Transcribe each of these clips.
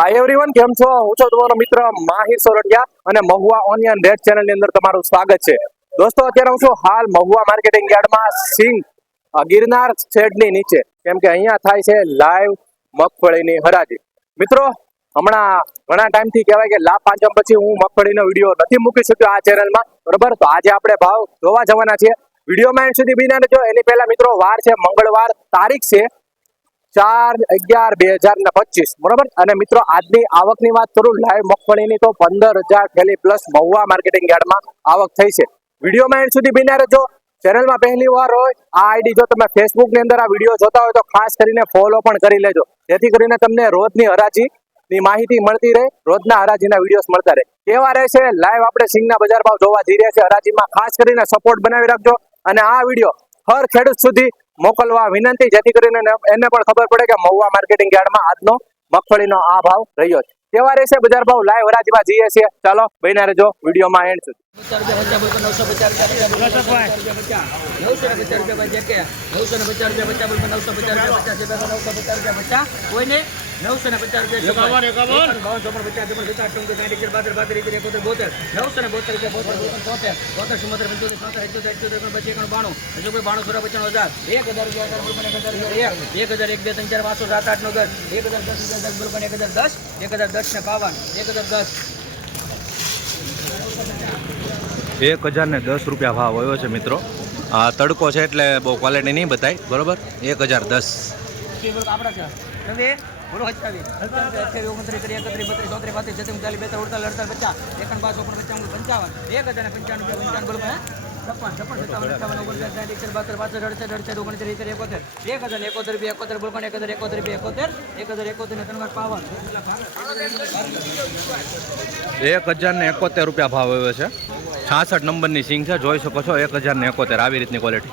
Hi everyone, કેમ છો? હું છું તમારો મિત્ર માહિર સોરઠિયા અને મહુવા ઓનિયન રેડ ચેનલ ની અંદર તમારું સ્વાગત છે. દોસ્તો, અત્યારે હું છું હાલ મહુવા માર્કેટિંગ યાર્ડમાં સિંગ ગિરનાર શેડની નીચે, કેમ કે અહીંયા થાય છે લાઈવ મગફળીની હરાજી. મિત્રો, હમણાં ઘણા ટાઈમથી કહેવાય કે લાભ પાંચમ પછી હું મગફળીનો વિડીયો નથી મૂકી શક્યો આ ચેનલમાં, બરોબર? તો આજે આપણે ભાવ જોવા જવાના છીએ. વિડીયોમાં એન્ડ સુધી બિના રહેજો. એની પહેલા મિત્રો વાર છે મંગળવાર, તારીખ છે 4/11/2025, બરોબર? અને મિત્રો આજની આવકની વાત કરું લાઈવ મગફળીની, તો 15,000 થેલી પ્લસ મહુવા માર્કેટિંગ યાર્ડમાં આવક થઈ છે. વિડીયોમાં એન્ડ સુધી બિના રહેજો. ચેનલમાં પહેલી વાર હોય આ આઈડી જો તમે ફેસબુક ની અંદર આ વિડીયો જોતા હોય તો ખાસ કરીને ફોલો પણ કરી લેજો, જેથી કરીને તમને રોજની હરાજીની માહિતી મળતી રહે, રોજના હરાજીના વિડીયોસ મળતા રહે. કેવા રહેશે લાઈવ આપણે સિંગના બજાર ભાવ જોવા જઈ રહ્યા છે હરાજીમાં. ખાસ કરીને સપોર્ટ બનાવી રાખજો અને આ વિડીયો હર ખેડૂત સુધી મોકલવા વિનંતી, જેથી કરીને એને પણ ખબર પડે કે મહુવા માર્કેટિંગ યાર્ડમાં આજનો મગફળીનો આ ભાવ રહ્યો છે. કેવા રહેશે બજાર ભાવ લાઈવ હરાજીમાં જઈએ છીએ. ચાલો બન્યા રહેજો વિડીયોમાં એન્ડ સુધી. ₹1,010 ભાવ આવ્યો છે મિત્રો. આ તડકો છે એટલે બહુ ક્વોલિટી નહીં બતાય, બરોબર? 1,010. બોલો 28 ₹1,071 ભાવ આવ્યો છે. 66 નંબરની સિંગ છે, જોઈ શકો છો. 1,071 આવી રીતની ક્વોલિટી.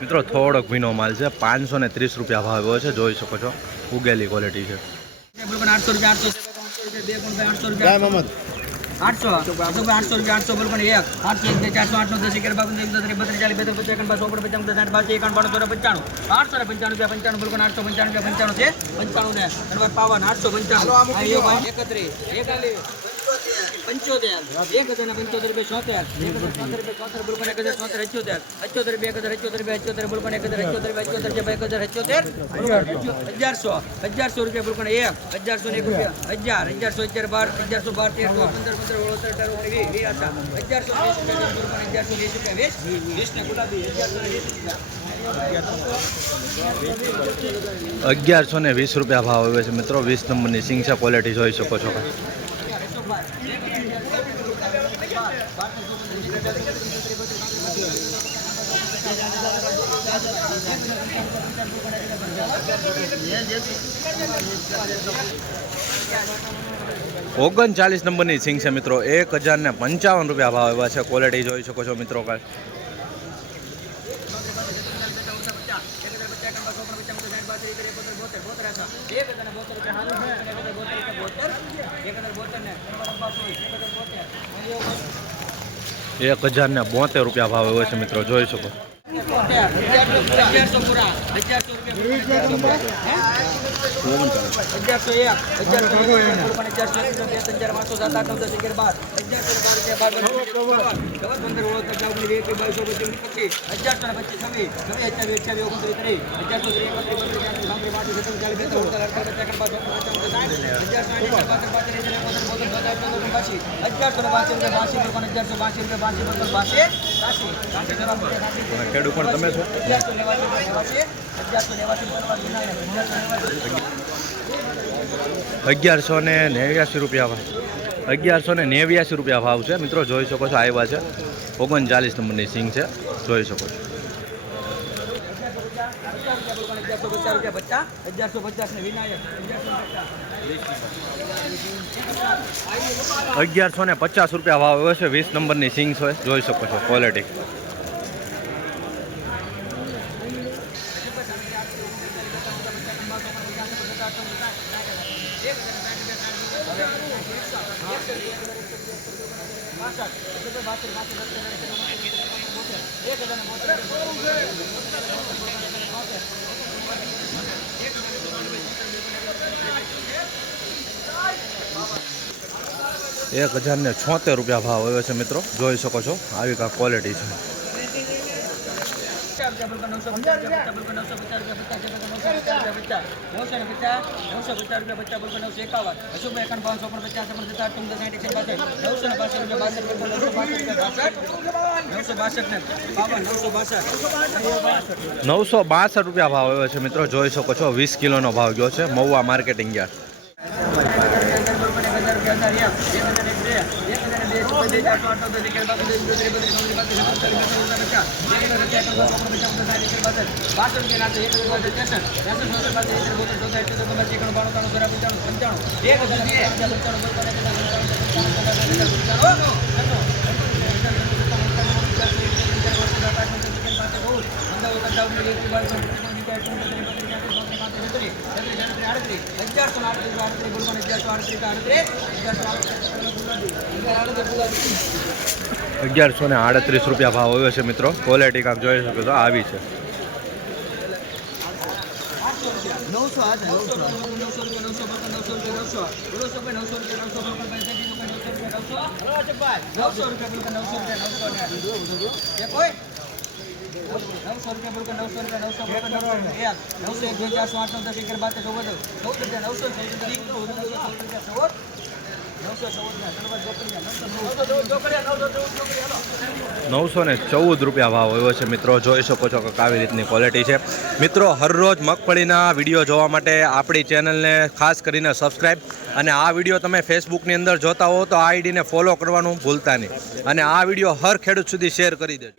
મિત્રો થોડોક ભીનો માલ છે. ₹530 ભાવ આવ્યો છે, જોઈ શકો છો. ઉગેલી ક્વોલિટી છે. 1,120 ભાવ આવે છે મિત્રો. 20 નંબરની સિંગ છે, ક્વોલિટી જોઈ શકો છો. ₹39 નંબરની સિંગ છે મિત્રો. ₹1,055 ભાવ આવ્યા છે, ક્વોલિટી જોઈ શકો છો મિત્રો. ₹1,072 ભાવ આવ્યો છે મિત્રો, જોઈ શકો. ખેડૂત પણ તમે છો. ₹1,189 ભાવ છે મિત્રો, જોઈ શકો છો. આવ્યા છે 39 નંબરની સિંગ છે, જોઈ શકો છો. 1150 રૂપિયા ભાવ આવ્યો છે. 20 નંબરની સિંગ છે, જોઈ શકો છો ક્વોલિટી. ₹1076 ભાવ આવ્યો છે મિત્રો, જોઈ શકો છો આવી કાંઈક ક્વોલિટી છે। ₹962 ભાવ આવ્યો છે મિત્રો, જોઈ શકો છો 20 કિલોનો ભાવ ગયો છે મહુવા માર્કેટિંગ યાર્ડ। ₹1138 ભાવ આવ્યો છે મિત્રો, ક્વોલિટી કાંક જોઈ શકો છો આવી છે। ₹914 ભાવ આવ્યો છે મિત્રો, જોઈ શકો છો કે આવી રીતની ક્વોલિટી છે। મિત્રો હરરોજ મગફળીના વિડીયો જોવા માટે આપણી ચેનલને ખાસ કરીને સબસ્ક્રાઈબ, અને આ વિડીયો તમે ફેસબુકની અંદર જોતા હો તો આ આઈડીને ફોલો કરવાનું ભૂલતા નહીં, અને આ વિડીયો હર ખેડૂત સુધી શેર કરી દેજો।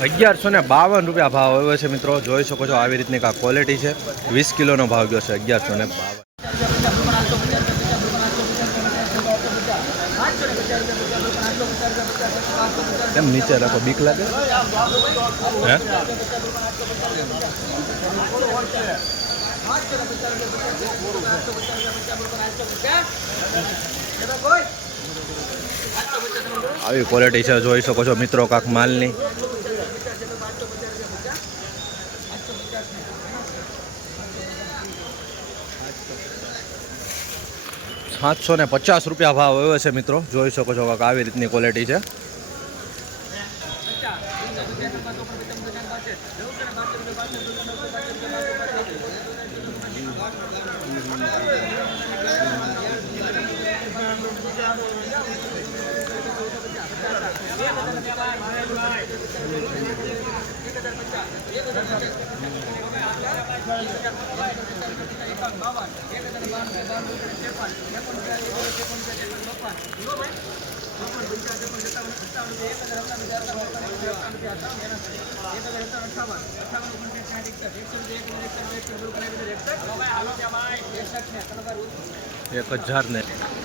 ₹1152 ભાવ આવ્યો છે મિત્રો, જોઈ શકો છો આવી રીતની કાંઈક ક્વોલિટી છે। 20 કિલોનો ભાવ ગયો છે 1152। કેમ નીચે રાખો, બીક લાગે હે? આવી ક્વોલિટી છે, જોઈ શકો છો મિત્રો કાંક માલની। ₹750 ભાવ આવ્યો છે મિત્રો, જોઈ શકો છો કાંક આવી રીતની ક્વોલિટી છે।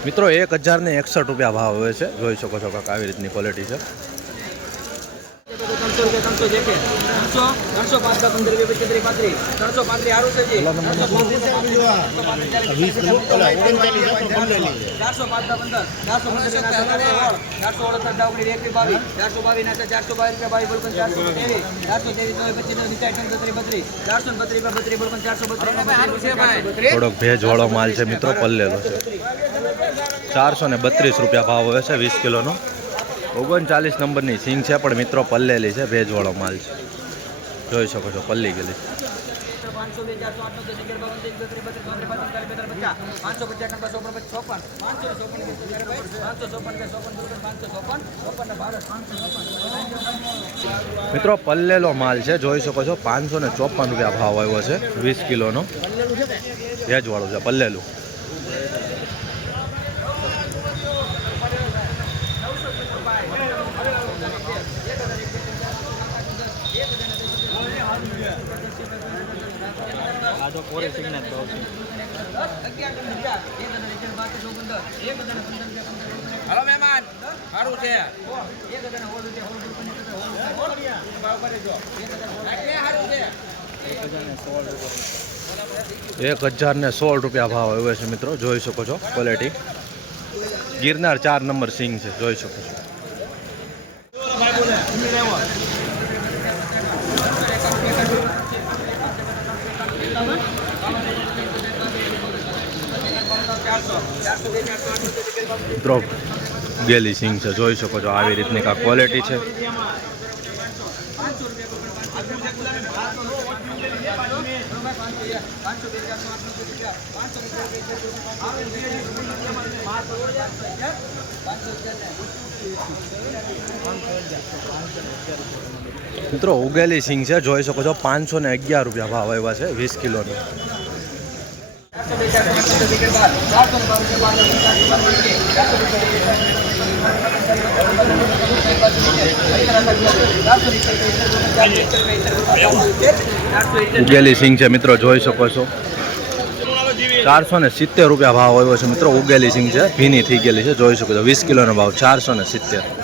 મિત્રો ₹1061 ભાવ આવે છે, જોઈ શકો છો કાંક આવી રીતની ક્વોલિટી છે। થોડોક ભેજવાળો માલ છે મિત્રો, પલ્લેલો છે। ₹432 ભાવ આવે છે 20 કિલોનો। 39 નંબરની સિંગ છે પણ મિત્રો પલ્લેલી છે, ભેજવાળો માલ છે, જોઈ શકો છો પલ્લી ગયેલી। મિત્રો પલ્લેલો માલ છે, જોઈ શકો છો। ₹554 ભાવ આવ્યો છે 20 કિલોનો, ભેજવાળો છે, પલ્લેલું। જો કોરે સિગ્નલ ભાવ છે. હાલો મહેમાન સારું છે સારું છે 1016 રૂપિયા ભાવ આવ્યો છે મિત્રો, જોઈ શકો છો ક્વોલિટી. ગિરનાર 4 નંબર સિંગ છે, જોઈ શકો છો. મિત્રો ગેલી સિંગ છે, જોઈ શકો છો આવી રીતની આ ક્વોલિટી છે. મિત્રો ઉગેલી સિંગ છે, જોઈ શકો છો 511 રૂપિયા ભાવ આવ્યા છે 20 કિલોની. ઉગેલી સિંગ છે મિત્રો, જોઈ શકો છો 470 રૂપિયા ભાવ આવ્યો છે મિત્રો. ઉગેલી સિંગ છે, ભીની થઈ ગયેલી છે, જોઈ શકો છો 20 કિલોનો ભાવ 470.